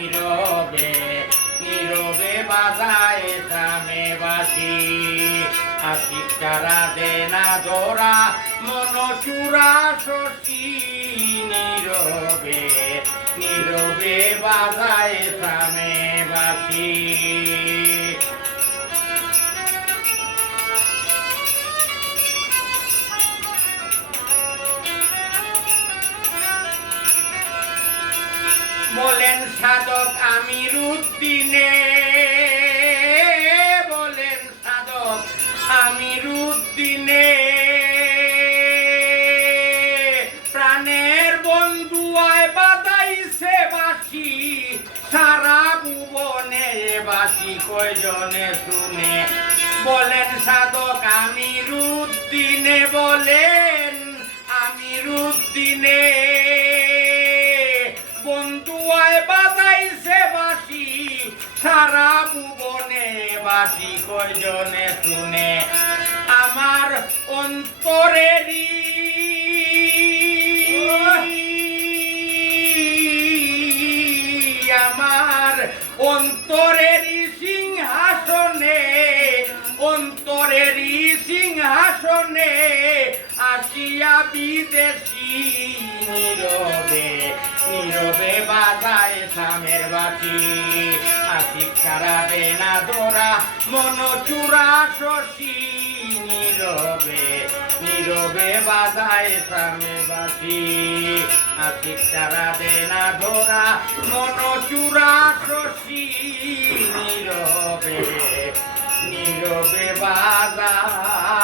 নীরবে নীরবে বাজায় সামে বাসি আশিক চারা দে না ধরা মন চূড়া শশী নীরবে নীরবে বাজায় সামে বাসি বলেন সাধক আমিরুদ্দিনে বলেন সাধক আমিরুদ্দিনে প্রাণের বন্ধু আয় বাজাইছে বাঁশি সারা ভুবনে বাঁশি কয়জনে শুনে বলেন সাধক আমিরুদ্দিনে বলেন আমিরুদ্দিনে বন্ধুয়ায় বাজাইছে বাঁশি সারা ভুবনে বাঁশি কয়জনে শুনে আমার অন্তরেরই আমার অন্তরেরই সিংহাসনে অন্তরেরই সিংহাসনে আসিয়া বিদেশি নীরবে নীরবে বাজায় সামের বাঁশি আশিক ছাড়া দে না ধরা মন চূড়া শশী নীরবে নীরবে বাজায় সামে বাঁশি আশিক ছাড়া দে না ধরা মন চূড়া শশী নীরবে নীরবে বাজায়